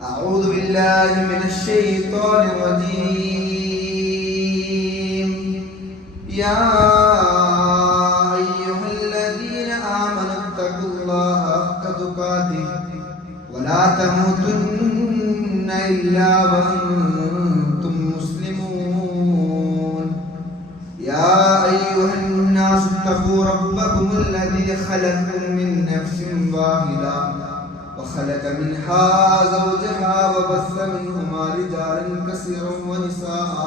أعوذ بالله من الشيطان الرجيم يا أيها الذين آمنوا اتقوا الله حق تقاته ولا تموتن إلا وأنتم مسلمون يا أيها الناس اتقوا ربكم الذي خلقكم من نفس واحدة وخلق منها زوجها وبث منهما رجالا كثيرا ونساء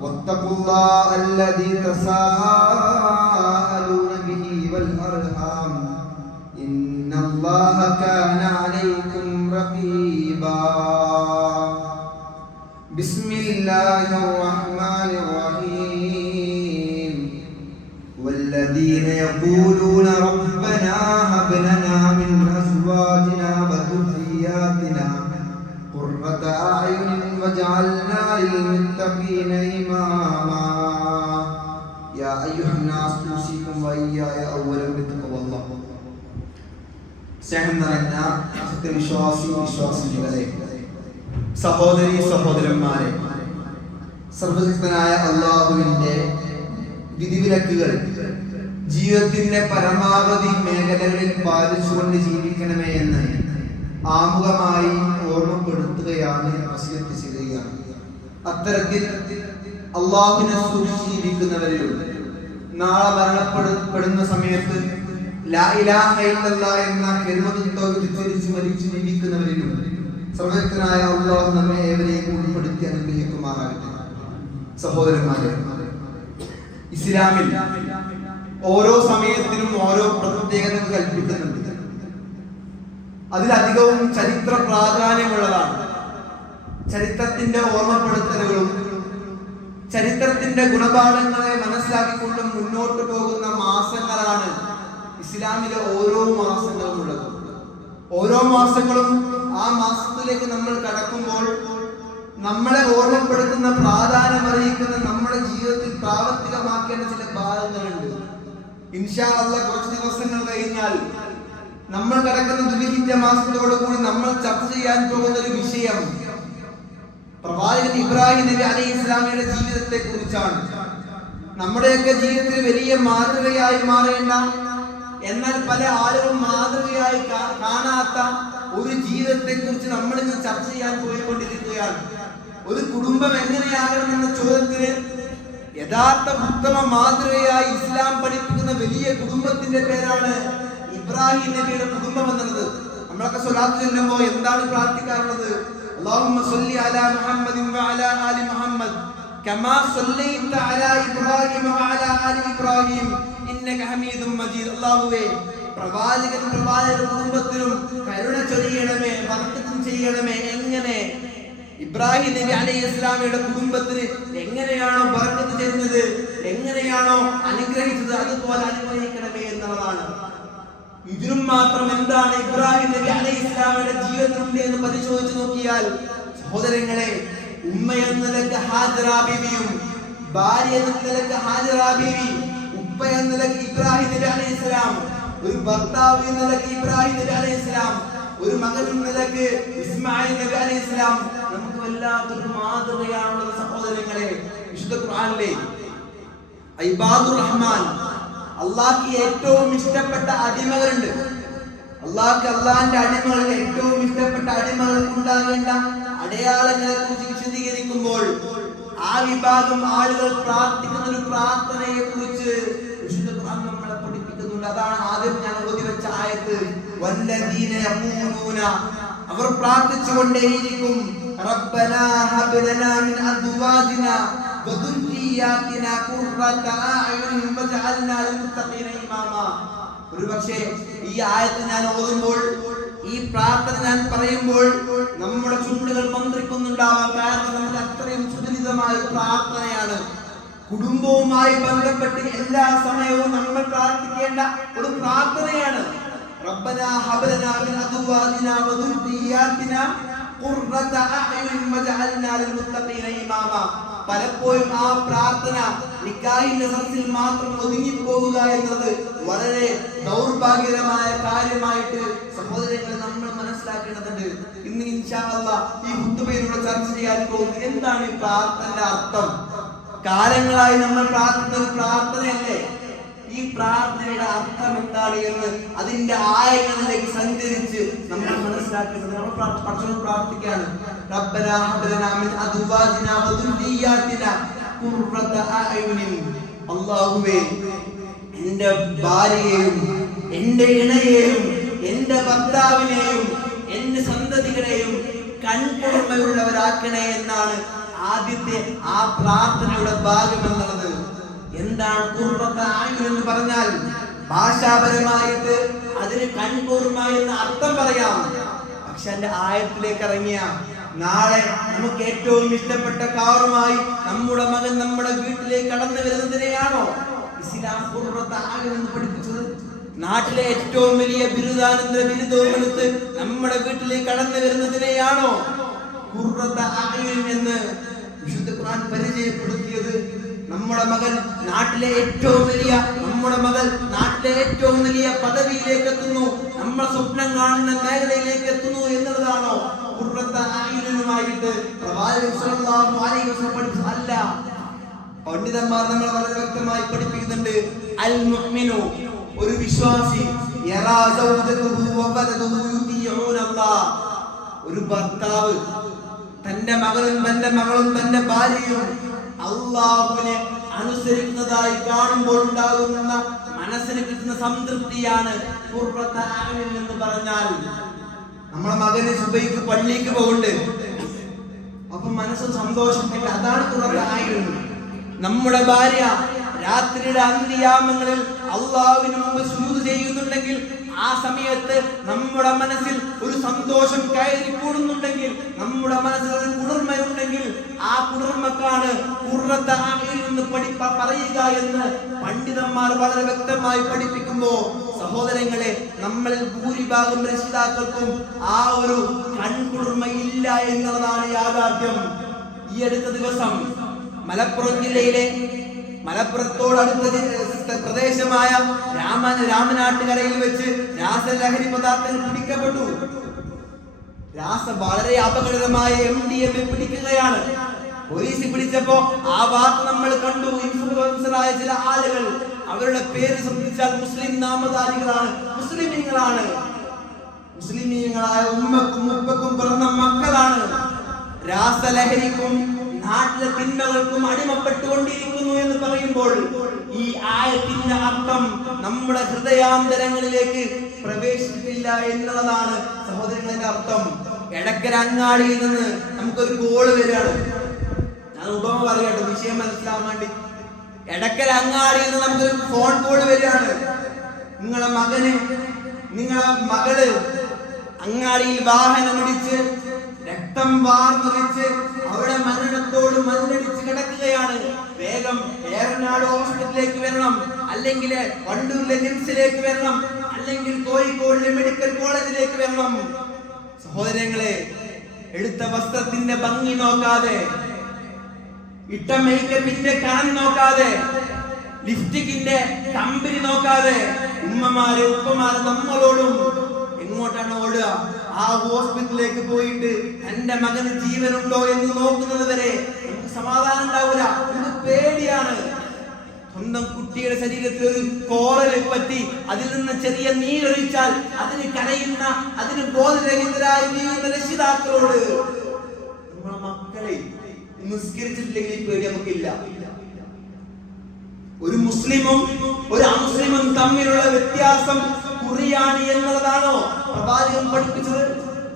واتقوا الله الذي تساءلون به والأرحام إن الله كان عليكم رقيبا بسم الله الرحمن الرحيم والذين يقولون ربنا هب لنا من أزواجنا وذرياتنا قرة أعين واجعلنا للمتقين إماما يا أيها الناس أوصيكم وإياي أولا بتقوى الله. സ്നേഹം നിറഞ്ഞ സത്യവിശ്വാസികളെ, സഹോദരീ സഹോദരന്മാരെ, സർവശക്തനായ അല്ലാഹുവിന്റെ വിധിവിലക്കുകൾ ജീവിതത്തിന്റെ പരമാവധി മേഖലകളിൽ പാലിച്ചുകൊണ്ട് ജീവിക്കണമേ എന്ന് ആമുഖമായി ഓർമ്മപ്പെടുത്തുകയാണ്, വസിയത്ത് ചെയ്യുകയാണ്. അത്തരത്തിൽ അല്ലാഹുവിനെ സൂക്ഷിച്ച് ജീവിക്കുന്നവരിലും നാളെ മരണപ്പെടുന്ന സമയത്ത് ലാ ഇലാഹ ഇല്ലല്ലാഹ് എന്ന കലിമത്ത് തൗഹീദ് ഉച്ചരിച്ച് മരിച്ചു ജീവിക്കുന്നവരിലും സർവശക്തനായ അല്ലാഹു നമ്മെ ഏവരെയും ഉൾപ്പെടുത്തി അനുഗ്രഹിക്കുമാറാകട്ടെ. സഹോദരന്മാരെ, ഇസ്ലാമിൽ ഓരോ സമയത്തിനും ഓരോ പ്രത്യേകത കൽപ്പിക്കുന്നുണ്ട്. അതിലധികവും ചരിത്ര പ്രാധാന്യമുള്ളതാണ്. ചരിത്രത്തിന്റെ ഓർമ്മപ്പെടുത്തലുകളും ചരിത്രത്തിന്റെ ഗുണപാഠങ്ങളെ മനസ്സിലാക്കിക്കൊണ്ട് മുന്നോട്ട് പോകുന്ന മാസങ്ങളാണ് ഇസ്ലാമിലെ ഓരോ മാസങ്ങളും ഉള്ളത്. ഓരോ മാസങ്ങളും ആ മാസത്തിലേക്ക് നമ്മൾ കടക്കുമ്പോൾ നമ്മളെ ഓർമ്മപ്പെടുത്തുന്ന, പ്രാധാന്യം അറിയിക്കുന്ന, നമ്മുടെ ജീവിതത്തിൽ പ്രാവർത്തികമാക്കേണ്ട ചില ഭാഗങ്ങളുണ്ട്. ഇൻഷാ അല്ലാഹ് കുറച്ച് ദിവസങ്ങൾ കഴിഞ്ഞാൽ നമ്മൾ കടക്കുന്ന ദുൽഹിജ്ജ മാസത്തോടുകൂടി നമ്മൾ ചർച്ച ചെയ്യാൻ പോകുന്ന ഒരു വിഷയം പ്രവാചകൻ ഇബ്രാഹിം നബി അലൈഹിസ്സലാമിന്റെ ജീവിതത്തെ കുറിച്ചാണ്. നമ്മുടെയൊക്കെ ജീവിതത്തിൽ വലിയ മാതൃകയായി മാറേണ്ട, എന്നാൽ പല ആളുകളും മാതൃകയായി കാണാത്ത ഒരു ജീവിതത്തെ കുറിച്ച് നമ്മൾ ഇന്ന് ചർച്ച ചെയ്യാൻ പോയിക്കൊണ്ടിരിക്കുകയാണ്. ഒരു കുടുംബം എങ്ങനെയാകണമെന്ന ചോദ്യത്തിന് യഥാർത്ഥ ഉത്തമ മാതൃകയായി ഇസ്ലാം പഠിപ്പിക്കുന്ന വലിയ കുടുംബത്തിന്റെ പേരാണ് ഇബ്രാഹിം നബിയുടെ കുടുംബം എന്നുള്ളത്. നമ്മളൊക്കെ സ്വലാത്ത് ചൊല്ലുമ്പോൾ എന്താണ് പ്രാർത്ഥിക്കാറുള്ളത്? അല്ലാഹുമ്മ സ്വല്ലി അലാ മുഹമ്മദിൻ വഅലാ ആലി മുഹമ്മദ് കമാ സ്വല്ലൈത അലാ ഇബ്രാഹിം വഅലാ ആലി ഇബ്രാഹിം ഇന്നക ഹമീദും മജീദ്. അല്ലാഹുവേ, പ്രവാചകരുടെ കുടുംബത്തിനും കരുണ ചൊരിയണമേ, ബർക്കത്ത് ചെയ്യണമേ. എങ്ങനെ? ഇബ്രാഹിം നബി അലൈഹിസ്സലാമിയുടെ കുടുംബത്തിന് എങ്ങനെയാണോ ബർക്കത്ത് ചെയ്യുന്നത്, എങ്ങനെയാണോ അനുഗ്രഹിച്ചത്, അതുപോലെ അനുഗ്രഹിക്കണമേ എന്നുള്ളതാണ്. ഇതിനും മാത്രം എന്താണ് ഇബ്രാഹിം നബി അലൈഹിസ്സലാമിയുടെ ജീവിതത്തിലുണ്ട് എന്ന് പരിശോധിച്ച് നോക്കിയാൽ സഹോദരങ്ങളെ, ഉമ്മ എന്ന നിലക്ക് ഹാജറ ബീവിയും, ഭാര്യ എന്ന നിലക്ക് ഹാജറ ബീവി, ഉപ്പ എന്ന നിലക്ക് ഇബ്രാഹിം നബി അലൈഹിസ്സലാം, ഒരു ഭർത്താവ് എന്ന നിലക്ക് ഇബ്രാഹിം നബി അലൈഹിസ്സലാം, ഒരു മകൻ എന്ന നിലക്ക് ഇസ്മായിൽ നബി അലൈഹിസ്സലാം നമുക്ക് വല്ലാത്തൊരു മാതൃകയാണുള്ളത്. സഹോദരങ്ങളെ, വിശുദ്ധ ഖുർആനിലെ ഇബാദുർ റഹ്മാൻ, അള്ളാഹ്ക്ക് ഏറ്റവും ഇഷ്ടപ്പെട്ട അടിമകളുണ്ട്. അള്ളാഹിന്റെ അടിമകൾ, ഏറ്റവും ഇഷ്ടപ്പെട്ട അടിമകൾക്ക് ഉണ്ടാകേണ്ട അടയാളങ്ങളെ കുറിച്ച് വിശദീകരിക്കുമ്പോൾ ആ വിഭാഗം ആളുകൾ പ്രാർത്ഥിക്കുന്ന ഒരു പ്രാർത്ഥനയെ കുറിച്ച് വിശുദ്ധ ഖുർആൻ നമ്മളെ പഠിപ്പിക്കുന്നുണ്ട്. അതാണ് ആദ്യം ഞാൻ ഓതി വെച്ച ആയത്ത്. വല്ലദീന യഖൂലൂന, അവർ പ്രാർത്ഥിച്ചുകൊണ്ടേയിരിക്കും, റബ്ബനാ ഹബ് ലനാ മിൻ അസ്വാജിനാ വദുർരിയാതിനാ ഖുർറത അയുൻ വജഅൽനാ ലിൽമുത്തഖീന ഇമാമാ. ഒരുപക്ഷേ ഈ ആയത്ത് ഞാൻ ഓതുമ്പോൾ, ഈ പ്രാർത്ഥന ഞാൻ പറയുമ്പോൾ നമ്മുടെ ചുണ്ടുകൾ മന്ത്രിക്കുന്നുണ്ടാവാം. കാരണം നമുക്ക് അത്രയും സുദരിതമായ ഒരു പ്രാർത്ഥനയാണ്. കുടുംബവുമായി ബന്ധപ്പെട്ട് എല്ലാ സമയവും നമ്മൾ പ്രാർത്ഥിക്കേണ്ട ഒരു പ്രാർത്ഥനയാണ്. റബ്ബനാ ഹബ് ലനാ മിൻ അസ്വാജിനാ വദുർരിയാതിനാ ഖുർറത അയുൻ വജഅൽനാ ലിൽമുത്തഖീന ഇമാമാ. പലപ്പോഴും ആ പ്രാർത്ഥന നിക്കാഹിന്റെ സദസ്സിൽ മാത്രം ഒതുങ്ങിപ്പോവുക എന്നത് വളരെ ദൗർഭാഗ്യകരമായ കാര്യമായിട്ട് സഹോദരങ്ങളെ നമ്മൾ മനസ്സിലാക്കേണ്ടതുണ്ട്. ഇന്ന് ഇൻഷാ അല്ലാഹ് ഈ ഖുതുബയിലൂടെ ചർച്ച ചെയ്യാൻ പോകുന്നത് എന്താണ് ഈ പ്രാർത്ഥനയുടെ അർത്ഥം. കാലങ്ങളായി നമ്മൾ പ്രാർത്ഥിക്കുന്ന പ്രാർത്ഥനയല്ലേ, ഈ പ്രാർത്ഥനയുടെ അർത്ഥം എന്താണ് എന്ന് അതിന്റെ ആയങ്ങളിലേക്ക് സഞ്ചരിച്ച് നമ്മൾ മനസ്സിലാക്കുന്നത്. നമ്മൾ പരസ്പരം പ്രാർത്ഥിക്കുകയാണ്, റബ്ബനാ ഹബ് ലനാ മിൻ അസ്വാജിനാ വദുർരിയ്യാതിനാ ഖുർറത അഅ്യുനിൻ. അല്ലാഹുവേ, എന്റെ ഭാര്യയെയും എന്റെ ഇണയെയും എന്റെ ഭർത്താവിനെയും എന്റെ സന്തതികളെയും കൺകുളിർമയുള്ളവരാക്കണേ എന്നാണ് ആദ്യത്തെ ആ പ്രാർത്ഥനയുടെ ഭാഗം എന്നുള്ളത്. എന്താണ് ഖുർറത അഅ്യുൻ എന്ന് പറഞ്ഞാൽ? ഭാഷാപരമായിട്ട് അതിന് കൺകുളിർമ എന്ന അർത്ഥം പറയാം. പക്ഷെ അതിന്റെ ആയത്തിലേക്ക് ഇറങ്ങിയ നാളെ നമുക്ക് ഏറ്റവും ഇഷ്ടപ്പെട്ട കാറുമായി നമ്മുടെ മകൻ നമ്മുടെ വീട്ടിലേക്ക് കടന്നു വരുന്നതിനെയാണോ ഇസ്ലാം ഖുർറത അഅ്യുൻ എന്ന് പഠിപ്പിച്ചത്? നാട്ടിലെ ഏറ്റവും വലിയ ബിരുദാനന്തര ബിരുദവും എടുത്ത് നമ്മുടെ വീട്ടിലേക്ക് കടന്നു വരുന്നതിനെയാണോ ഖുർറത അഅ്യുൻ എന്ന് വിശുദ്ധ ഖുർആൻ പരിചയപ്പെടുത്തിയത്? നമ്മുടെ മകൻ നാട്ടിലെ ഏറ്റവും വലിയ പദവിയിലേക്ക് എത്തുന്നു, നമ്മൾ സ്വപ്നം കാണുന്ന മേഖലയിലേക്ക് എത്തുന്നു എന്നുള്ളതാണോ ഖുർറത അഅ്യുനുമായിട്ട് പ്രവാചകൻ സ്വല്ലല്ലാഹു അലൈഹി വസല്ലം പഠിപ്പിച്ചത്? അല്ല. പണ്ഡിതന്മാർ നമ്മളെ വളരെ വ്യക്തമായി പഠിപ്പിക്കുന്നുണ്ട്, അൽ മുഅ്മിനു, ഒരു വിശ്വാസി, യറാ സൗജതുഹു വവലദുഹു യുതിഊന അല്ലാഹ്, ഒരു ഭർത്താവ് തന്റെ മകനും തന്റെ മകളും തന്റെ ഭാര്യയും അല്ലാഹുവിനെ അനുസരിക്കുന്നതായി കാണുമ്പോൾ ഉണ്ടാകുന്ന മനസ്സിന് കിട്ടുന്ന സംതൃപ്തിയാണ് ഖുർറത അഅ്യുൻ എന്ന് പറഞ്ഞാൽ. നമ്മളെ മകന് സുബഹിക്ക് പള്ളിക്ക് പോകുന്നുണ്ട്, അപ്പൊ മനസ്സ് സന്തോഷിപ്പില്ല, അതാണ് ഖുർറത അഅ്യുൻ. നമ്മുടെ ഭാര്യ രാത്രിയുടെ അന്ത്യയാമങ്ങളിൽ അല്ലാഹുവിന് മുമ്പ് സുജൂദ് ചെയ്യുന്നുണ്ടെങ്കിൽ ആ സമയത്ത് നമ്മുടെ മനസ്സിൽ ഒരു സന്തോഷം കയറി കൂടുന്നുണ്ടെങ്കിൽ, നമ്മുടെ മനസ്സിൽ ഒരു കുളിർമയുണ്ടെങ്കിൽ ആ കുളിർമക്കാണ് ഖുർറത അഅ്യുൻ എന്ന് പറയുക എന്ന് പണ്ഡിതന്മാർ വളരെ വ്യക്തമായി പഠിപ്പിക്കുമ്പോൾ, സഹോദരങ്ങളെ, നമ്മളിൽ ഭൂരിഭാഗം രക്ഷിതാക്കൾക്കും ആ ഒരു കൺകുളിർമ ഇല്ല എന്നുള്ളതാണ് യാഥാർത്ഥ്യം. ഈ അടുത്ത ദിവസം മലപ്പുറം ജില്ലയിലെ മലപ്പുറത്തോടടുത്ത പ്രദേശമായ രാമനാട്ടുകരയിൽ വെച്ച് രാസലഹരി പദാർത്ഥങ്ങൾ പിടിക്കപ്പെട്ടു. വളരെ അപകടകരമായ MDMA പിടിക്കുകയാണ്. പോലീസ് പിടിച്ചപ്പോ ആ വാർത്ത നമ്മൾ കണ്ടു. ഇൻഫ്ലുവൻസറായ ചില ആളുകൾ, അവരുടെ പേര് സംബന്ധിച്ചാൽ മുസ്ലിം നാമധാരികളാണ്, മുസ്ലിമീങ്ങളായ ഉമ്മക്കും ഉപ്പക്കും പിറന്ന മക്കളാണ്. രാസലഹരിക്കും നാട്ടിലെ തിന്മകൾക്കും അടിമപ്പെട്ടുകൊണ്ടിരിക്കുന്നു എന്ന് പറയുമ്പോൾ ഈ ആയത്തിന്റെ അർത്ഥം നമ്മുടെ ഹൃദയാന്തരങ്ങളിലേക്ക് പ്രവേശിച്ചിട്ടില്ല എന്നുള്ളതാണ് സഹോദരങ്ങളുടെ അർത്ഥം. എടക്കര അങ്ങാടിയിൽ നിന്ന് നമുക്കൊരു കോള് വരികയാണ്. ഞാൻ ഉപമ പറയട്ടെ, വിഷയം മനസ്സിലാവാൻ വേണ്ടി. എടക്കര അങ്ങാടിയിൽ നിന്ന് നമുക്കൊരു ഫോൺ കോള് വരികയാണ്. നിങ്ങളെ മകള് അങ്ങാടിയിൽ വാഹനമിടിച്ച് രക്തം വാർന്നൊലിച്ച് അവിടെ മരണത്തോട് മല്ലടിച്ച് കിടക്കുകയാണ്. വേഗം ഏറനാട് ഹോസ്പിറ്റലിലേക്ക് വരണം, അല്ലെങ്കിൽ വണ്ടൂരിലെ നിംസിലേക്ക് വരണം, അല്ലെങ്കിൽ കോഴിക്കോടിലെ മെഡിക്കൽ കോളേജിലേക്ക് വരണം. സഹോദരങ്ങളെ, എടുത്ത വസ്ത്രത്തിന്റെ ഭംഗി നോക്കാതെ, ഇട്ട മേക്കപ്പിന്റെ കനം നോക്കാതെ, ലിപ്സ്റ്റിക്കിന്റെ കമ്പനി നോക്കാതെ ഉമ്മമാര് ഉപ്പമാര് നമ്മളോടും എങ്ങോട്ടാണ് ഓടുക? ആ ഹോസ്പിറ്റലിലേക്ക് പോയിട്ട് എന്റെ മകന് ജീവനുണ്ടോ എന്ന് നോക്കുന്നത് വരെ നമുക്ക് സമാധാനം ഉണ്ടാവില്ല. നമുക്ക് പേടിയാണ്. സ്വന്തം കുട്ടിയുടെ ശരീരത്തിൽ ഒരു കോറൽ പറ്റി അതിൽ നിന്ന് ചെറിയ നീരൊഴിച്ചാൽ അതിന് കരയുന്ന, അതിന് ബോധരഹിതരായി നീങ്ങുന്ന രക്ഷിതാക്കളോട് നമ്മളെ മക്കളെ നിസ്കരിച്ചിട്ടില്ലെങ്കിൽ ഈ പേടി നമുക്കില്ല. ഒരു മുസ്ലിമും ഒരു അമുസ്ലിമും തമ്മിലുള്ള വ്യത്യാസം കുറിയാണ് എന്നുള്ളതാണോ പ്രവാചകൻ പഠിപ്പിച്ചത്?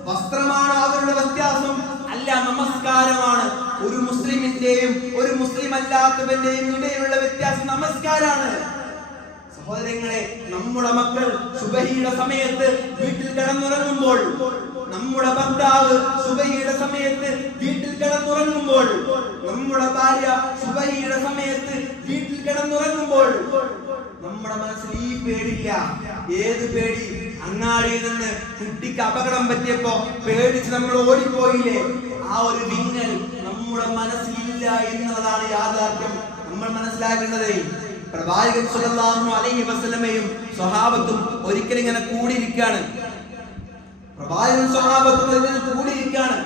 വസ്ത്രമാണോ അവരുടെ വ്യത്യാസം? അല്ല, നമസ്കാരമാണ്. ഒരു മുസ്ലിമിന്റെയും ഒരു മുസ്ലിം അല്ലാത്തവന്റെയും ഇടയിലുള്ള വ്യത്യാസം നമസ്കാരാണ്. സഹോദരങ്ങളെ, നമ്മുടെ മക്കൾ സുബഹിയുടെ സമയത്ത് വീട്ടിൽ കിടന്നുറങ്ങുമ്പോൾ, നമ്മുടെ ഭർത്താവ് സുബഹിയുടെ സമയത്ത് വീട്ടിൽ കിടന്നുറങ്ങുമ്പോൾ, നമ്മുടെ ഭാര്യ സുബഹിയുടെ സമയത്ത് വീട്ടിൽ കിടന്നുറങ്ങുമ്പോൾ നമ്മുടെ മനസ്സിൽ ഈ പേടില്ല. ഏത് പേടി? അങ്ങാടിയിൽ നിന്ന് കുട്ടിക്ക് അപകടം പറ്റിയപ്പോ പേടിച്ച് നമ്മൾ ഓടിപ്പോയില്ലേ, ആ ഒരു വിങ്ങൽ നമ്മുടെ മനസ്സിലില്ല എന്നുള്ളതാണ് യാഥാർത്ഥ്യം. നമ്മൾ മനസ്സിലാക്കേണ്ടത്, പ്രവാചകൻ സ്വല്ലല്ലാഹു അലൈഹി വസല്ലമയും സ്വഹാബത്തും ഒരിക്കലും ഇങ്ങനെ കൂടിയിരിക്കുകയാണ്. പ്രവാചകൻ സ്വഹാബത്തും കൂടിയിരിക്കുകയാണ്.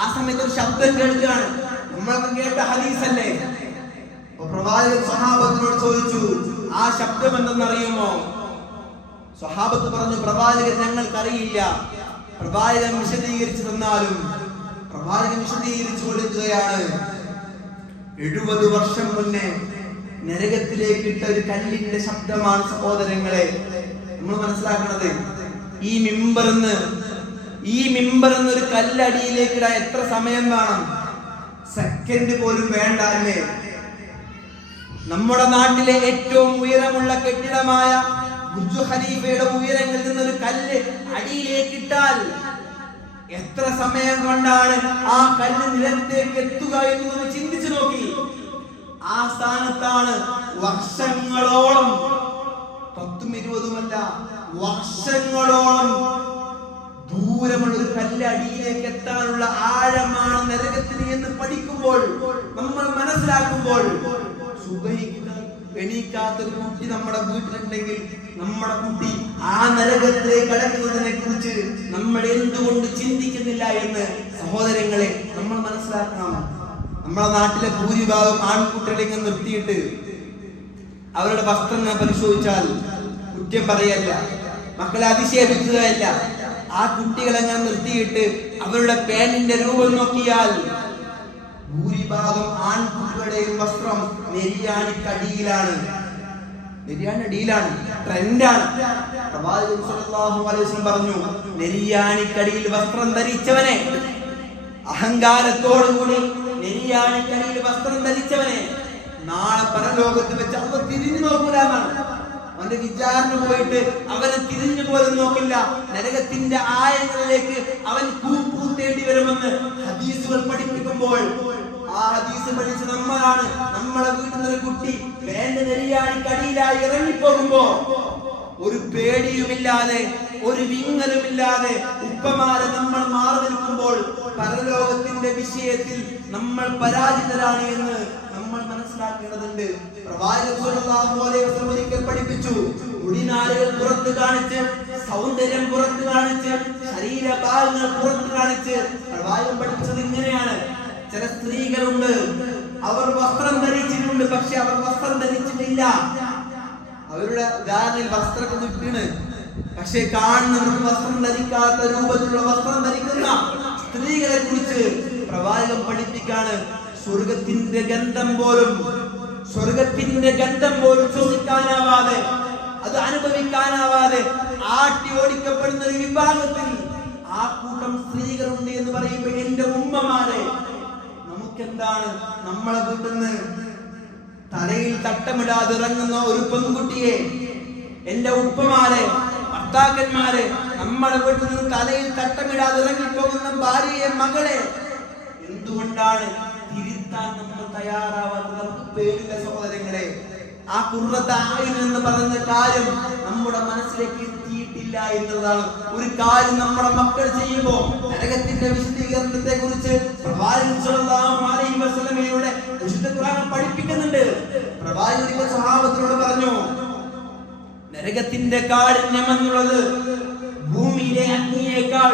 ആ സമയത്ത് ഒരു ശബ്ദം കേൾക്കുകയാണ്. നമ്മളൊക്കെ കേട്ട ഹദീസല്ലേ? അപ്പൊ പ്രവാചകൻ സ്വഹാബത്തിനോട് ചോദിച്ചു, ആ ശബ്ദം എന്തെന്നറിയുമോ? സ്വഹാബത്ത് പറഞ്ഞു, പ്രവാചകൻ ഞങ്ങൾക്കറിയില്ല. പ്രവാചകൻ വിശദീകരിച്ചു തന്നാലും പ്രവാചകൻ വിശദീകരിച്ചു കൊടുക്കുകയാണ്. 70 വർഷം മുന്നേ നരകത്തിലേക്ക് ഇട്ട ഒരു കല്ലിന്റെ ശബ്ദമാണ് സഹോദരങ്ങളെ നമ്മൾ മനസ്സിലാക്കുന്നത്. ഈ മിമ്പർന്ന് ഒരു കല്ലടിയിലേക്ക് ഇടാൻ എത്ര സമയം വേണം? സെക്കൻഡ് പോലും വേണ്ട അല്ലേ? നമ്മുടെ നാട്ടിലെ ഏറ്റവും ഉയരമുള്ള കെട്ടിടമായ ബുർജ് ഖലീഫയുടെ ഉയരങ്ങളിൽ നിന്നൊരു കല്ല് അടിയിലേക്ക് ഇട്ടാൽ എത്ര സമയം കൊണ്ടാണ് ആ കല്ല് നിലത്തേക്ക് എത്തുക എന്ന് നമ്മൾ ചിന്തിച്ചു നോക്കി. ആ സ്ഥാനത്താണ് വർഷങ്ങളോളം, 10ഉം 20ഉമല്ല, വർഷങ്ങളോളം ദൂരമുള്ള ഒരു കല്ല് അടിയിലേക്ക് എത്താനുള്ള ആഴമാണ് നരകത്തിന് എന്ന് പഠിക്കുമ്പോൾ, നമ്മൾ മനസ്സിലാക്കുമ്പോൾ, സുബഹിക്ക് എണീക്കാത്തൊരു കുട്ടി നമ്മുടെ വീട്ടിലുണ്ടെങ്കിൽ നമ്മുടെ കുട്ടി ആ നരകത്തിലേക്ക് കടക്കുന്നതിനെ കുറിച്ച് നമ്മൾ എന്തുകൊണ്ട് ചിന്തിക്കുന്നില്ല എന്ന് സഹോദരങ്ങളെ നമ്മൾ മനസ്സിലാക്കണം. നമ്മുടെ നാട്ടിലെ ഭൂരിഭാഗം ആൺകുട്ടികളെ നിർത്തിയിട്ട് അവരുടെ വസ്ത്രങ്ങൾ പരിശോധിച്ചാൽ കുറ്റം പറയല്ല, മക്കളെ അധിക്ഷേപിക്കുകയല്ല. ആ കുട്ടികളെ നിർത്തിയിട്ട് അവരുടെ പാന്റിന്റെ രൂപം നോക്കിയാൽ ഭൂരിഭാഗം ആൺകുട്ടികളുടെയും വസ്ത്രം നെരിയാണിക്കടിയിലാണ്, ട്രെൻഡാണ്. പ്രവാചകൻ സല്ലല്ലാഹു അലൈഹി വസല്ലം പറഞ്ഞു, നെരിയാണിക്കടിയിൽ വസ്ത്രം ധരിച്ചവനെ, അഹങ്കാരത്തോടുകൂടി നെരിയാണിക്കടിയിൽ വസ്ത്രം ധരിച്ചവനെ നാളെ പരലോകത്ത് വെച്ച് അവ തിരിഞ്ഞു നോക്കൂലാണ്. അവന്റെ വിചാരണ പോയിട്ട് അവനെ തിരിഞ്ഞു പോലും നോക്കില്ല. നരകത്തിന്റെ ആയങ്ങളിലേക്ക് അവൻ കൂപ്പൂത്തേണ്ടി വരുമെന്ന് ഹദീസുകൾ പഠിപ്പിക്കുമ്പോൾ, ആ ഹദീസ് പഠിച്ച നമ്മളാണ് നമ്മളെ വീട്ടിൽ നിന്നൊരു കുട്ടി വേണ്ട നെരിയാണിക്കടിയിലായി ഇറങ്ങിപ്പോകുമ്പോ ഒരു പേടിയുമില്ലാതെ ഒരു വിങ്ങലുമില്ലാതെ ഉപ്പമാരെ നമ്മൾ മാറി നിൽക്കുമ്പോൾ പരലോകത്തിന്റെ വിഷയത്തിൽ നമ്മൾ പരാജിതരാണ് എന്ന് നമ്മൾ മനസ്സിലാക്കേണ്ടതുണ്ട്. പ്രവാചകൻ സ്വല്ലല്ലാഹു അലൈഹി വസല്ലം ഒരിക്കൽ പഠിപ്പിച്ചു, മുടിനാരുകൾ പുറത്ത് കാണിച്ച്, സൗന്ദര്യം പുറത്ത് കാണിച്ച്, ശരീരഭാഗങ്ങൾ പുറത്ത് കാണിച്ച് പ്രവാചകൻ പഠിപ്പിച്ചത് ഇങ്ങനെയാണ്. ചില സ്ത്രീകളുണ്ട്, അവർ വസ്ത്രം ധരിച്ചിട്ടുണ്ട്, പക്ഷെ അവർ വസ്ത്രം ധരിച്ചിട്ടില്ല. അവരുടെ ധാരണയിൽ വസ്ത്രമൊക്കെ വിട്ടാണ്, പക്ഷെ കാണുന്നവർക്ക് വസ്ത്രം ധരിക്കാത്ത രൂപത്തിലുള്ള വസ്ത്രം ധരിക്കുന്ന സ്ത്രീകളെ കുറിച്ച് പ്രവാചകൻ പഠിപ്പിക്കാണ്. സ്വർഗത്തിന്റെ ഗന്ധം പോലും ശ്വസിക്കാനാവാതെ, അത് അനുഭവിക്കാനാവാതെ ആട്ടി ഓടിക്കപ്പെടുന്ന ഒരു വിഭാഗത്തിൽ ആ കൂട്ടം സ്ത്രീകളുണ്ട് എന്ന് പറയുമ്പോൾ എന്റെ ഉമ്മമാരെ, നമുക്കെന്താണ്? നമ്മളെ വീട്ടിൽ നിന്ന് തലയിൽ തട്ടമിടാതെ ഇറങ്ങുന്ന ഒരു പെൺകുട്ടിയെ, എന്റെ ഉപ്പമാരെ, ഭർത്താക്കന്മാരെ, നമ്മുടെ വീട്ടിൽ നിന്ന് തലയിൽ തട്ടമിടാതെ ഇറങ്ങിപ്പോകുന്ന ഭാര്യയെ, മകളെ എന്തുകൊണ്ടാണ് തിരുത്താൻ നമ്മൾ തയ്യാറാവാത്തത്? നമുക്ക് പേടില്ല സഹോദരങ്ങളെ. ആ ഖുർറത്ത് അയ്ൻ എന്ന് പറഞ്ഞ കാര്യം നമ്മുടെ മനസ്സിലേക്ക് എത്തിയിട്ടില്ല എന്നതാണ്. ഒരു കാര്യം നമ്മുടെ മക്കൾ ചെയ്യുമ്പോൾ നരകത്തിന്റെ വിശദീകരണത്തെ കുറിച്ച് പ്രവാചകൻ സ്വല്ലല്ലാഹു അലൈഹി വസല്ലമയുടെ വിശുദ്ധ ഖുർആൻ പഠിപ്പിക്കുന്നുണ്ട്. പ്രവാചകൻ സ്വഹാബത്തിനോട് പറഞ്ഞു, നരകത്തിന്റെ കാഠിന്യം എന്നുള്ളത് ഭൂമിയിലെ അഗ്നിയേക്കാൾ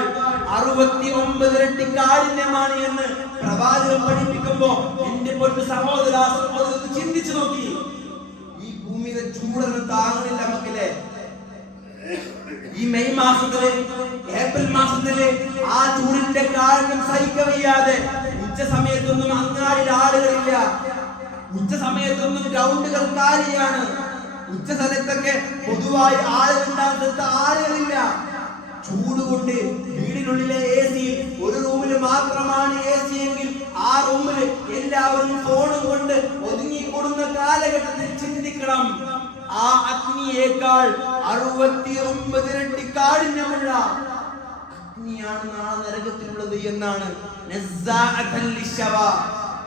69 ഇരട്ടി കാഠിന്യമാണ് എന്ന് പ്രവാചകൻ പഠിപ്പിക്കുമ്പോ എന്റെ പൊന്നു സഹോദരാ ചിന്തിച്ചു നോക്കി. ഈ ഭൂമിയിലെ ചൂടൊന്നും താങ്ങുന്നില്ല മക്കളെ. ഈ മെയ് മാസത്തില്, ഏപ്രിൽ മാസത്തില് ആ ചൂടിന്റെ കാഠിന്യം സഹിക്കവയ്യാതെ ഉച്ച സമയത്തൊന്നും അങ്ങാടിയിൽ ആളുകളില്ല, ഉച്ച സമയത്തൊന്നും ഗ്രൗണ്ടുകൾ കാലിയാണ്, ഉച്ച സ്ഥലത്തൊക്കെ പൊതുവായി ആളുകളുണ്ടാകുന്ന ആളുകളില്ല. ചൂട് കൊണ്ട് വീടിനുള്ളിലെ AC ഒരു റൂമിൽ മാത്രമാണ് AC എങ്കിൽ ആ റൂമിൽ എല്ലാവരും ഫോണും കൊണ്ട് ഒതുങ്ങിക്കൂടുന്ന കാലഘട്ടത്തിൽ ചിന്തിക്കണം. ആ അഗ്നിയേക്കാൾ 69 ഇരട്ടി കാഠിന്യമുള്ള അഗ്നിയാണ് ആ നരകത്തിലുള്ളത് എന്നാണ്.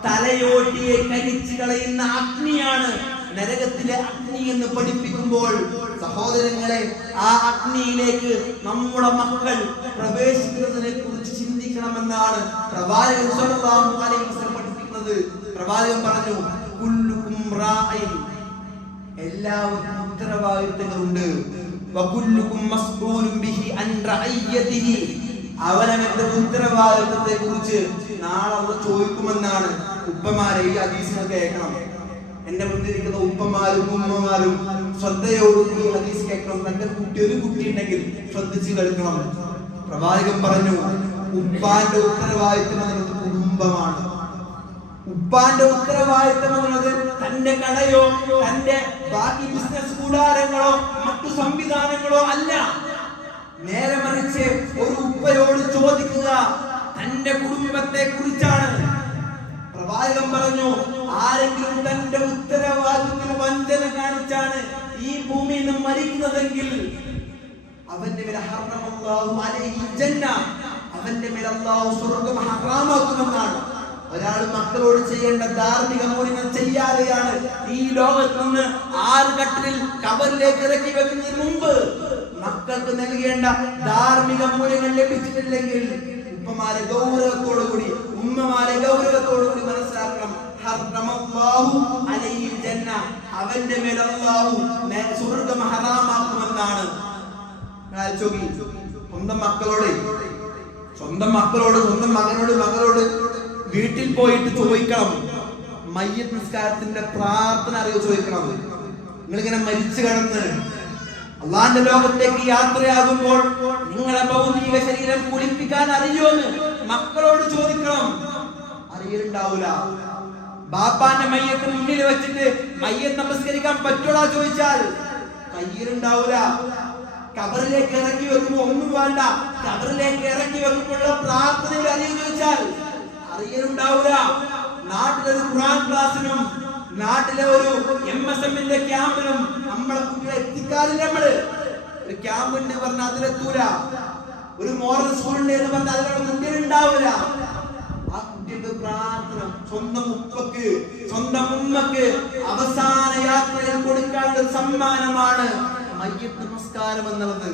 തലയോട്ടിയെ കരിച്ചു കളയുന്ന അഗ്നിയാണ് നരകത്തിലെ അഗ്നി എന്ന് പഠിപ്പിക്കുമ്പോൾ സഹോദരങ്ങളെ, ആ അഗ്നിയിലേക്ക് നമ്മുടെ മക്കൾ പ്രവേശിക്കുന്നതിനെ കുറിച്ച് ചിന്തിക്കണമെന്നാണ് പ്രവാചകൻ സ്വല്ലല്ലാഹു അലൈഹി വസല്ലം പഠിപ്പിക്കുന്നത്. പ്രവാചകൻ പറഞ്ഞു, കുല്ലുകും റാഇൻ, എല്ലാവർക്കും ഉത്തരവാദിത്തങ്ങളുണ്ട്. വകുല്ലുകും മസ്ഊലുൻ ബിഹി അൻ റഅയ്യതിഹി, അവനവന്റെ ഉത്തരവാദിത്വത്തെ കുറിച്ച് നാളെ അല്ലാഹു ചോദിക്കുമെന്നാണ്. ഉപ്പമാരെ ഈ ഹദീസിനെ കേൾക്കണം. എന്റെ മുന്നിലിരിക്കുന്ന ഉപ്പമാരും ഉമ്മമാരും ശ്രദ്ധയോടുകൂടി ഈ ഹദീസ് കേൾക്കണം. തന്റെ ഒരു കുട്ടി ഉണ്ടെങ്കിൽ ശ്രദ്ധിച്ച് കേൾക്കണം. പ്രവാചകൻ പറഞ്ഞു, ഉപ്പാന്റെ ഉത്തരവാദിത്വം എന്നുള്ളത് കുടുംബമാണ്. ഉപ്പാന്റെ ഉത്തരവാദിത്വം എന്നുള്ളത് തന്റെ കടയോ തന്റെ ബാക്കി ബിസിനസ് കൂടാരങ്ങളോ മറ്റു സംവിധാനങ്ങളോ അല്ല. നേരെ മറിച്ച് ഒരു ഉപ്പയോട് ചോദിക്കുക തന്റെ കുടുംബത്തെ കുറിച്ചാണ്. പ്രവാചകൻ പറഞ്ഞു, ആരെങ്കിലും തന്റെ ഉത്തരവാദിത്വത്തിന് വഞ്ചന കാണിച്ചാണ് ഈ ഭൂമിയിൽ നിന്ന് മരിക്കുന്നതെങ്കിൽ അവന്റെ മേൽ ഹറമല്ലാഹു അലൈഹി ജന്ന, അവന്റെ മേൽ അല്ലാഹു സ്വർഗ്ഗം ഹറാമാക്കുമെന്നാണ്. ഒരാൾ മക്കളോട് ചെയ്യേണ്ട ധാർമ്മിക മൂല്യങ്ങൾ ചെയ്യാതെയാണ് ഈ ലോകത്ത് നിന്ന് 6 കട്ടിലിൽ കബറിലേക്ക് ഇറക്കി വെക്കുന്നതിന് മുമ്പ് മക്കൾക്ക് നൽകേണ്ട ധാർമ്മിക മൂല്യങ്ങൾ ലഭിച്ചിട്ടില്ലെങ്കിൽ ഉപ്പമാരെ ഗൗരവത്തോടുകൂടി ഉമ്മമാരെ ഗൗരവത്തോടുകൂടി മനസ്സിലാക്കണം. ഹറമല്ലാഹു അലൈഹി ജന്ന, അവന്റെ മേൽ അല്ലാഹു സ്വർഗ്ഗം ഹറാമാക്കുമെന്നാണ്. സ്വന്തം മക്കളോട് സ്വന്തം മകനോട് വീട്ടിൽ പോയിട്ട് ചോദിക്കണം. മയ്യത്ത് നിസ്കാരത്തിന്റെ പ്രാർത്ഥന അറിയോ ചോദിക്കണം. നിങ്ങളിങ്ങനെ മരിച്ചു കിടന്ന് അള്ളാന്റെ ലോകത്തേക്ക് യാത്രയാകുമ്പോൾ നിങ്ങളെ ഭൗതിക ശരീരം കുളിപ്പിക്കാൻ അറിയോന്ന് മക്കളോട് ചോദിക്കണം. അറിയലുണ്ടാവൂല. ബാപ്പാന്റെ മയ്യത്ത് മുന്നിൽ വെച്ചിട്ട് മയ്യത്ത് നമസ്കരിക്കാൻ പറ്റൂടാ ചോദിച്ചാൽ കയ്യിലുണ്ടാവൂല. കബറിലേക്ക് ഇറക്കി വെക്കുമ്പോ ഒന്നും വേണ്ട, കബറിലേക്ക് ഇറക്കി വെക്കുമ്പോഴുള്ള പ്രാർത്ഥനയിൽ അറിയോ ചോദിച്ചാൽ അറിയലുണ്ടാവൂല. നാട്ടിലൊരു ഖുർആൻ ക്ലാസ്സിനും നാട്ടിലെ ഒരു MSMന്റെ ക്യാമ്പിനും നമ്മളെ കുട്ടികളെ എത്തിക്കാറില്ല. നമ്മള് ഒരു ക്യാമ്പ് ഉണ്ട് പറഞ്ഞാൽ അതിലെത്തൂല. ഒരു മോറൽ സ്കൂൾ ഉണ്ട് എന്ന് പറഞ്ഞാൽ അതിലുള്ള കുട്ടികളുണ്ടാവൂല. ആ കുട്ടിയുടെ പ്രാർത്ഥന സ്വന്തം ഉപ്പക്ക് സ്വന്തം ഉമ്മക്ക് അവസാന യാത്രയിൽ കൊടുക്കാനുള്ള സമ്മാനമാണ് മയ്യത്ത് നമസ്കാരം എന്നുള്ളത്.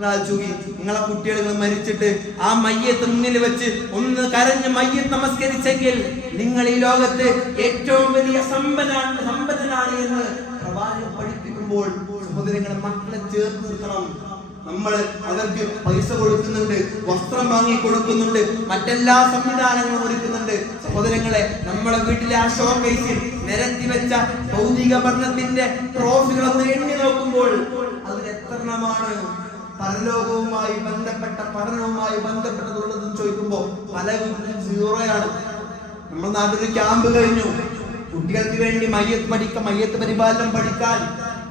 നിങ്ങളെ കുട്ടികൾ മരിച്ചിട്ട് ആ മയ്യത്ത് മുന്നിൽ വെച്ച് ഒന്ന് കരഞ്ഞ് മയ്യത്ത് നമസ്കരിച്ചെങ്കിൽ നിങ്ങൾ ഈ ലോകത്ത് ഏറ്റവും വലിയ സമ്പന്നനാണ് എന്ന് പ്രവാചകൻ പഠിപ്പിക്കുമ്പോൾ സഹോദരങ്ങളെ മക്കളെ ചേർത്ത് നിർത്തണം. നമ്മൾ അവർക്ക് പൈസ കൊടുക്കുന്നുണ്ട്, വസ്ത്രം വാങ്ങി കൊടുക്കുന്നുണ്ട്, മറ്റെല്ലാ സംവിധാനങ്ങളും ഒരുക്കുന്നുണ്ട്. സഹോദരങ്ങളെ, നമ്മുടെ വീട്ടിലെ ആ ഷോക്കേസിൽ നിരത്തി വെച്ച ഭൗതിക പഠനത്തിന്റെ ട്രോഫികളൊന്ന് എണ്ണി നോക്കുമ്പോൾ അതിൽ എത്രമാണ് പരലോകവുമായി ബന്ധപ്പെട്ട പഠനവുമായി ബന്ധപ്പെട്ടതുള്ളതെന്ന് ചോദിക്കുമ്പോൾ പല വീട്ടിലും 0യാണ്. നമ്മുടെ നാട്ടിൽ ക്യാമ്പ് കഴിഞ്ഞു. കുട്ടികൾക്ക് വേണ്ടി മയ്യത്ത് പരിപാലനം പഠിക്കാൻ,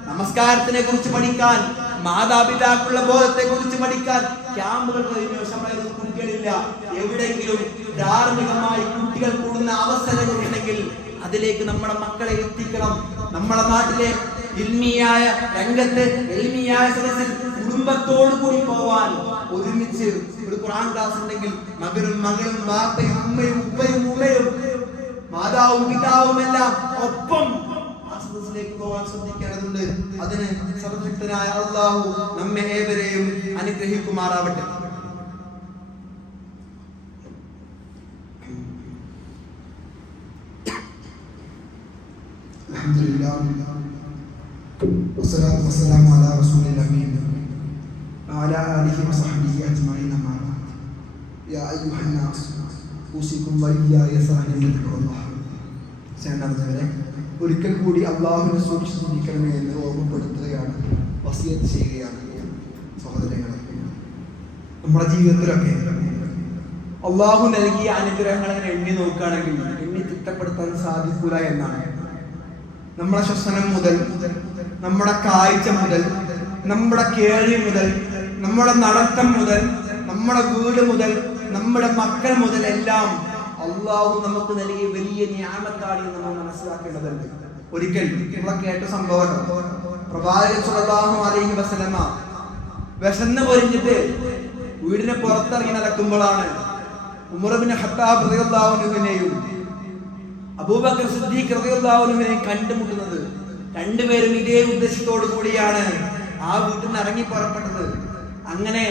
നമസ്കാരത്തിനെ കുറിച്ച് പഠിക്കാൻ, മാതാപിതാക്കളുടെ ബോധത്തെ കുറിച്ച് പഠിക്കാൻ ക്യാമ്പുകൾ കഴിഞ്ഞു. പക്ഷെ നമ്മളെ കുട്ടികളില്ല. എവിടെയെങ്കിലും ധാർമ്മികമായി കുട്ടികൾ കൂടുന്ന അവസരങ്ങൾ ഉണ്ടെങ്കിൽ അതിലേക്ക് നമ്മുടെ മക്കളെ എത്തിക്കണം. നമ്മുടെ നാട്ടിലെ ഇൽമിയായ രംഗത്ത് ഇൽമിയായ സദസ്സിൽ കുടുംബത്തോടു കൂടി പോവാൻ ഒരുമിച്ച് ഒരു ഖുർആൻ ക്ലാസ് ഉണ്ടെങ്കിൽ മകനും മകളും ബാപ്പയും ഉമ്മയും ഉപ്പയും ഉമ്മയും മാതാവും പിതാവും എല്ലാം ഒപ്പം ആ സദസ്സിലേക്ക് പോകാൻ ശ്രദ്ധിക്കേണ്ടതുണ്ട്. അതിന് സർവശക്തനായ അല്ലാഹു നമ്മെ ഏവരെയും അനുഗ്രഹിക്കുമാറാവട്ടെ. والصلاة والسلام على رسول الأمين وعلى آله وصحبه أجمعين أما بعد يا أيها الناس أوصيكم وإياي ثانيا بذكر الله. സ്നേഹമുള്ളവരെ, ഒരിക്കൽ കൂടി അള്ളാഹുവിനെ സൂക്ഷിച്ച് ജീവിക്കണമേ എന്ന് ഓർമ്മപ്പെടുത്തുകയാണ്, വസിയത്ത് ചെയ്യുകയാണ്. സഹോദരങ്ങളെ, നമ്മുടെ ജീവിതത്തിലൊക്കെ അള്ളാഹു നൽകിയ അനുഗ്രഹങ്ങൾ അങ്ങനെ എണ്ണി നോക്കുകയാണെങ്കിൽ എണ്ണി തിട്ടപ്പെടുത്താൻ സാധിക്കൂല എന്നാണ്. നമ്മുടെ ശ്വസനം മുതൽ, നമ്മുടെ കാഴ്ച മുതൽ, നമ്മുടെ കേൾവി മുതൽ, നമ്മുടെ നടത്തം മുതൽ, നമ്മുടെ വീട് മുതൽ, നമ്മുടെ മക്കൾ മുതൽ എല്ലാം അള്ളാഹു നമുക്ക് നൽകിയ വലിയ നിഅമത്താണ് എന്ന് നമ്മൾ മനസ്സിലാക്കേണ്ടതുണ്ട്. ഒരിക്കൽ നമ്മളെ കേട്ട സംഭവം, പ്രവാചകൻ സ്വല്ലല്ലാഹു അലൈഹി വസല്ലമ വിശന്ന് പൊരിഞ്ഞിട്ട് വീടിനെ പുറത്തിറങ്ങി നടക്കുമ്പോഴാണ് ഉമർ ഇബ്നു ഖത്താബ് റളിയല്ലാഹു അൻഹുവിനെയും അബൂബക്കർ സിദ്ദീഖ് റളിയല്ലാഹു അൻഹുവിനെയും കണ്ടുമുട്ടുന്നത്. രണ്ടുപേരും ഇതേ ഉദ്ദേശത്തോടു കൂടിയാണ് ആ വീട്ടിൽ നിന്ന് ഇറങ്ങി പുറപ്പെട്ടത്. അങ്ങനെ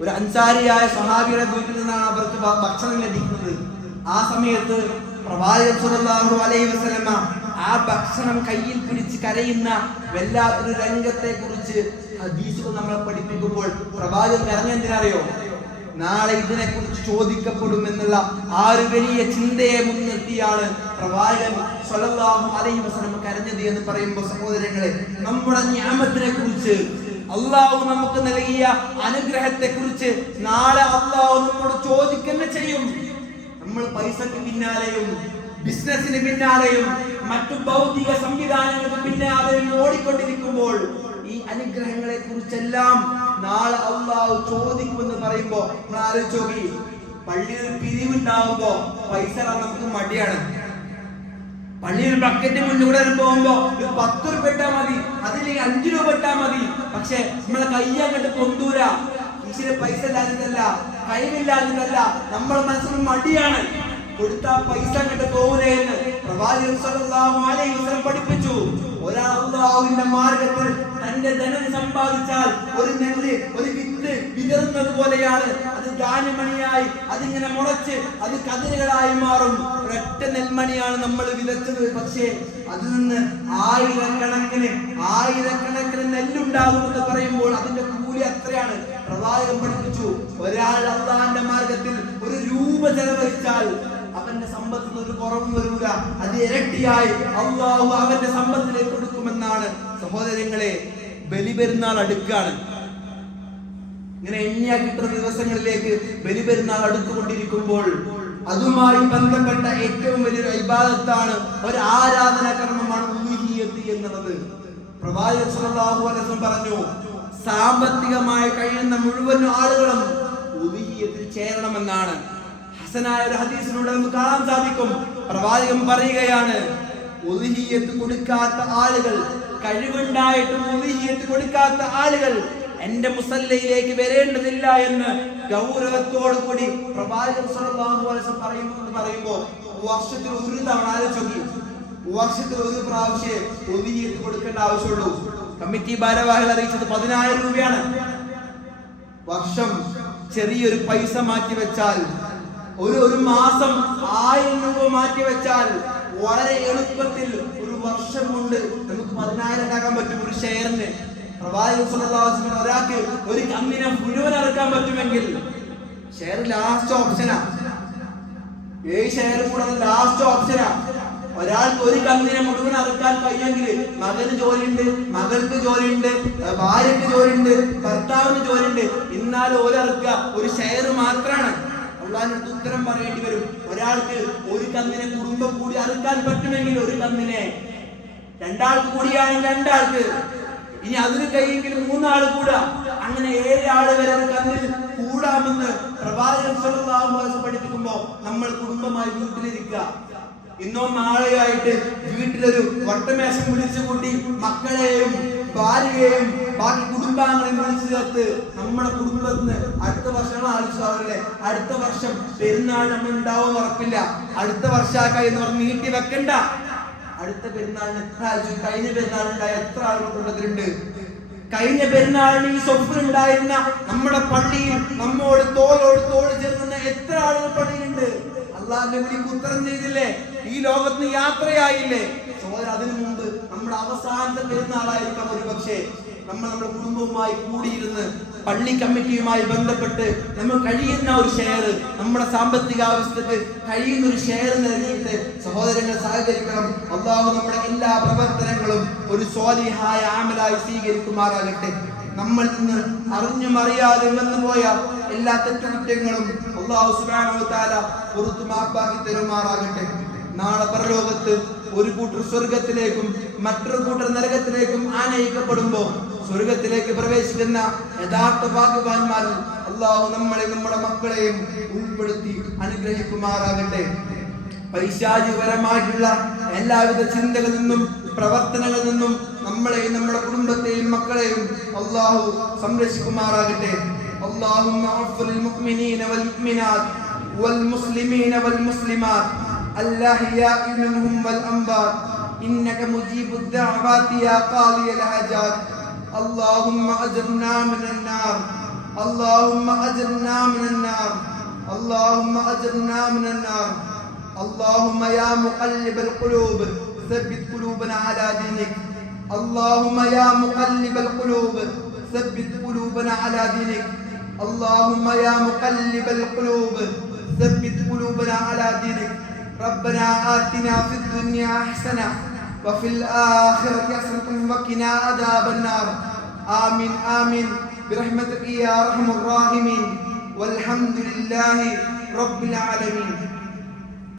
ഒരു അൻസാരിയായ സ്വഹാബിയുടെ വീട്ടിൽ നിന്നാണ് അവർക്ക് ഭക്ഷണം ലഭിക്കുന്നത്. ആ സമയത്ത് പ്രവാചകൻ സ്വല്ലല്ലാഹു അലൈഹി വസല്ലമ ആ ഭക്ഷണം കയ്യിൽ പിടിച്ച് കരയുന്ന വല്ലാത്തൊരു രംഗത്തെ കുറിച്ച് ഹദീസുകൾ നമ്മളെ പഠിപ്പിക്കുമ്പോൾ പ്രവാചകൻ പറഞ്ഞെന്തിനറിയോ? നാളെ ഇതിനെ കുറിച്ച് ചോദിക്കപ്പെടുമെന്നുള്ള ആ ഒരു വലിയ ചിന്തയെ മുൻനിർത്തിയാണ് പ്രവാചകൻ സ്വല്ലല്ലാഹു അലൈഹി വസല്ലം കരഞ്ഞത് എന്ന് പറയുമ്പോൾ സഹോദരങ്ങളെ, നമ്മുടെ നിഅമത്തിനെ കുറിച്ച്, അള്ളാഹു നമുക്ക് നൽകിയ അനുഗ്രഹത്തെ കുറിച്ച് നാളെ അള്ളാഹു നമ്മോട് ചോദിക്കുക ചെയ്യും. നമ്മൾ പൈസക്ക് പിന്നാലെയും ബിസിനസിന് പിന്നാലെയും മറ്റു ഭൗതിക സംവിധാനങ്ങൾക്ക് പിന്നാലെയും ഓടിക്കൊണ്ടിരിക്കുമ്പോൾ ഈ അനുഗ്രഹങ്ങളെ കുറിച്ചെല്ലാം നാളെ അള്ളാഹു ചോദിക്കുമെന്ന് പറയുമ്പോ നമ്മൾ ആലോചിച്ച് നോക്കി. പള്ളിയിൽ പിരിവുണ്ടാവുമ്പോ പൈസ നമുക്ക് മടിയാണ്. പള്ളിയിൽ ബക്കറ്റ് മുന്നിലൂടെ പോകുമ്പോ ഒരു 10 രൂപ ഇട്ടാ മതി, അതിലേക്ക് 5 രൂപ ഇട്ടാ മതി. പക്ഷെ നമ്മളെ കയ്യങ്ങട്ട് പൊന്തൂര. ഈശ്വര പൈസ ഇല്ലാതില്ല, കയ്യിലില്ലാതില്ല, നമ്മുടെ മനസ്സിന് മടിയാണ്. കൊടുത്ത പൈസ അങ്ങോട്ട് പോകൂലേ എന്ന് പ്രവാചകൻ സ്വല്ലല്ലാഹു അലൈഹി വസല്ലം പഠിപ്പിച്ചു. ഒരാൾ അല്ലാഹുവിന്റെ മാർഗത്തിൽ തന്റെ ധനം സമ്പാദിച്ചാൽ ഒരു നെല്ല്, ഒരു വിത്ത് വിതറുന്നത് പോലെയാണ്. അത് ധാന്യമണിയായി അതിങ്ങനെ മുളച്ച് അത് കതിരുകളായി മാറും. ഒരൊറ്റ നെൽമണിയാണ് നമ്മൾ വിതച്ചത്, പക്ഷേ അതിൽ നിന്ന് ആയിരക്കണക്കിന് നെല്ലുണ്ടാകുമെന്ന് പറയുമ്പോൾ അതിന്റെ കൂലി എത്രയാണ്? പ്രവാചകൻ പഠിപ്പിച്ചു. ഒരാൾ അല്ലാഹുവിന്റെ മാർഗത്തിൽ 1 രൂപ ചെലവഴിച്ചാൽ അവന്റെ സമ്പത്തിന് ഒരു കുറവും വരൂല, അത് ഇരട്ടിയായി അള്ളാഹു അവന്റെ സമ്പത്തിലേക്ക് കൊടുക്കുമെന്നാണ്. സഹോദരങ്ങളെ, ബലിപെരുന്നാൾ അടുക്കാണ്. ഇങ്ങനെ എണ്ണിയാ കിട്ടുന്ന ദിവസങ്ങളിലേക്ക് ബലിപെരുന്നാൾ അടുത്തുകൊണ്ടിരിക്കുമ്പോൾ അതുമായി ബന്ധപ്പെട്ട ഏറ്റവും വലിയൊരു ഇബാദത്താണ്, ഒരു ആരാധനാ കർമ്മമാണ് ഉലൂഹിയ്യത്ത് എന്നുള്ളത്. പ്രവാചകൻ സ്വല്ലല്ലാഹു അലൈഹി വസല്ലം പറഞ്ഞു, സാമ്പത്തികമായി കഴിയുന്ന മുഴുവൻ ആളുകളും ഉലൂഹിയ്യത്തിൽ ചേരണമെന്നാണ്. ഹസനായ ഒരു ഹദീസിലൂടെ നമുക്ക് കാണാൻ സാധിക്കും. പ്രവാചകൻ പറയുകയാണ്, ഉലൂഹിയ്യത്ത് കൊടുക്കാത്ത ആളുകൾ, കഴിവുണ്ടായിട്ടും ഉലൂഹിയ്യത്ത് കൊടുക്കാത്ത ആളുകൾ എന്റെ മുസല്ലയിലേക്ക് വരേണ്ടതില്ല എന്ന് ഗൗരവത്തോടു കൂടി പ്രവാചകൻ സ്വല്ലല്ലാഹു അലൈഹി വസല്ലം പറയുമ്പോൾ വർഷത്തിൽ ഒരു തവണ ആലോചിച്ചു, വർഷത്തിൽ ഒരു പ്രാവശ്യം ഉലൂഹിയ്യത്ത് കൊടുക്കേണ്ട ആവശ്യമുള്ളൂ. കമ്മിറ്റി ഭാരവാഹികൾ അറിയിച്ചത് 10,000 രൂപയാണ്. വർഷം ചെറിയൊരു പൈസ മാറ്റി വെച്ചാൽ, ഒരു മാസം 1000 രൂപ മാറ്റി വെച്ചാൽ വളരെ എളുപ്പത്തിൽ ഒരു വർഷം കൊണ്ട് നമുക്ക് 10,000 ഉണ്ടാക്കാൻ പറ്റും ഒരു ഷെയറിന്. പ്രവാചകൻ സ്വല്ലല്ലാഹു അലൈഹി വസല്ലം ഒരാൾക്ക് ഒരു കന്നിനെ മുഴുവൻ ഇറക്കാൻ പറ്റുമെങ്കിൽ ഷെയർ ലാസ്റ്റ് ഓപ്ഷനാ. 7 ഷെയർ കൂടെ ലാസ്റ്റ് ഓപ്ഷനാ. ഒരാൾക്ക് ഒരു കന്നിനെ മുഴുവൻ ഇറക്കാൻ കഴിയുമെങ്കിൽ മകന് ജോലിയുണ്ട്, മകൾക്ക് ജോലിയുണ്ട്, ഭാര്യക്ക് ജോലിയുണ്ട്, ഭർത്താവിന് ജോലിയുണ്ട്. എന്നാലും ഒരിറക്കുക ഒരു ഷെയർ മാത്രമാണ്. അള്ളാഹിന്റെ ഉത്തരം പറയേണ്ടി വരും. ഒരാൾക്ക് ഒരു കന്നിനെ കുടുംബം കൂടി അറുക്കാൻ പറ്റുമെങ്കിൽ ഒരു കന്നിനെ, 2 ആൾക്ക് കൂടിയാണെങ്കിൽ 2 ആൾക്ക്, ഇനി അതിന് കഴിയെങ്കിൽ 3 ആൾ കൂടാ, അങ്ങനെ 7 ആള് വരെ ഒരു കന്നിൽ കൂടാമെന്ന് പ്രവാചകൻ സ്വല്ലല്ലാഹു അലൈഹി വസല്ലം പഠിപ്പിക്കുമ്പോ നമ്മൾ കുടുംബമായി വീട്ടിലിരിക്കുക. ഇന്നോ നാളെയായിട്ട് വീട്ടിലൊരു വട്ടമേശം വിളിച്ചു കൂട്ടി മക്കളെയും ഭാര്യയെയും ബാക്കി കുടുംബാംഗങ്ങളെയും വിളിച്ചു ചേർത്ത് നമ്മുടെ കുടുംബത്തിന് അടുത്ത വർഷം ആലോചിച്ചാവല്ലേ, അടുത്ത വർഷം പെരുന്നാൾ നമ്മൾ ഉണ്ടാവും ഉറപ്പില്ല. അടുത്ത വർഷാക്കായി എന്ന് പറഞ്ഞ് നീട്ടി വെക്കണ്ട. അടുത്ത പെരുന്നാളിന് കഴിഞ്ഞ പെരുന്നാളുണ്ടായ എത്ര ആളുകൾ കുടുംബത്തിലുണ്ട്? കഴിഞ്ഞ പെരുന്നാളിന് ഈ സ്വപ്നുണ്ടായിരുന്ന നമ്മുടെ പള്ളിയിൽ നമ്മോട് തോളോട് തോൾ ചേർന്ന എത്ര ആളുകൾ പള്ളിയിലുണ്ട്? അള്ളാഹിന്റെ വിളിക്ക് ഉത്തരം ചെയ്തില്ലേ? ഈ ലോകത്തിന് യാത്രയായില്ലേ? അതിനു മുമ്പ് നമ്മുടെ അവസാനത്തെ പെരുന്നാളായിരിക്കാം ഒരു പക്ഷേ. നമ്മുടെ കുടുംബവുമായി കൂടിയിരുന്ന് പള്ളി കമ്മിറ്റിയുമായി ബന്ധപ്പെട്ട് നമ്മൾ കഴിയുന്ന ഒരു ഷെയർ, നമ്മുടെ സാമ്പത്തിക ആവശ്യത്തിന് കഴിയുന്ന ഒരു ഷെയർ നൽകിയിട്ട് സഹോദരങ്ങൾ സഹകരിക്കണം. അള്ളാഹു നമ്മുടെ എല്ലാ പ്രവർത്തനങ്ങളും ഒരു സ്വാലിഹായ ആമലായി സ്വീകരിക്കുമാറാകട്ടെ. നമ്മൾ നിന്ന് അറിഞ്ഞും അറിയാതെ വന്നുപോയ എല്ലാ തെറ്റുകുറ്റങ്ങളും അല്ലാഹു സുബ്ഹാനഹു വ തആല പുറത്തു മാപ്പാക്കി തരുമാറാകട്ടെ. നാളെ പരലോകത്ത് ഒരു കൂട്ടർ സ്വർഗത്തിലേക്കും മറ്റൊരു കൂട്ടർ നരകത്തിലേക്കും ആനയിക്കപ്പെടുമ്പോ സ്വർഗത്തിലേക്ക് പ്രവേശിക്കുന്ന യഥാർത്ഥ ഭാഗ്യവാന്മാരിൽ അല്ലാഹു നമ്മളെയും നമ്മുടെ മക്കളെയും ഉൾപ്പെടുത്തി അനുഗ്രഹിക്കുമാറാകട്ടെ. പൈശാചികപരമായിട്ടുള്ള എല്ലാവിധ ചിന്തകളിൽ നിന്നും പ്രവർത്തനങ്ങളിൽ നിന്നും നമ്മളെയും നമ്മുടെ കുടുംബത്തെയും മക്കളെയും അല്ലാഹു സംരക്ഷിക്കുമാറാകട്ടെ. اللهم اغفر للمؤمنين والمؤمنات والمسلمين والمسلمات الأحياء منهم والأموات إنك مجيب الدعوات يا قاضي الحاجات. اللهم أجرنا من النار، اللهم أجرنا من النار، اللهم أجرنا من النار. اللهم يا مقلب القلوب ثبت قلوبنا على دينك. اللهم يا مقلب القلوب ثبت قلوبنا على دينك. اللهم يا مقلب القلوب ثبت قلوبنا على دينك. ربنا آتنا في الدنيا حسنة وفي الآخرة حسنة وقنا عذاب النار. آمين آمين برحمتك يا أرحم الراحمين. والحمد لله رب العالمين.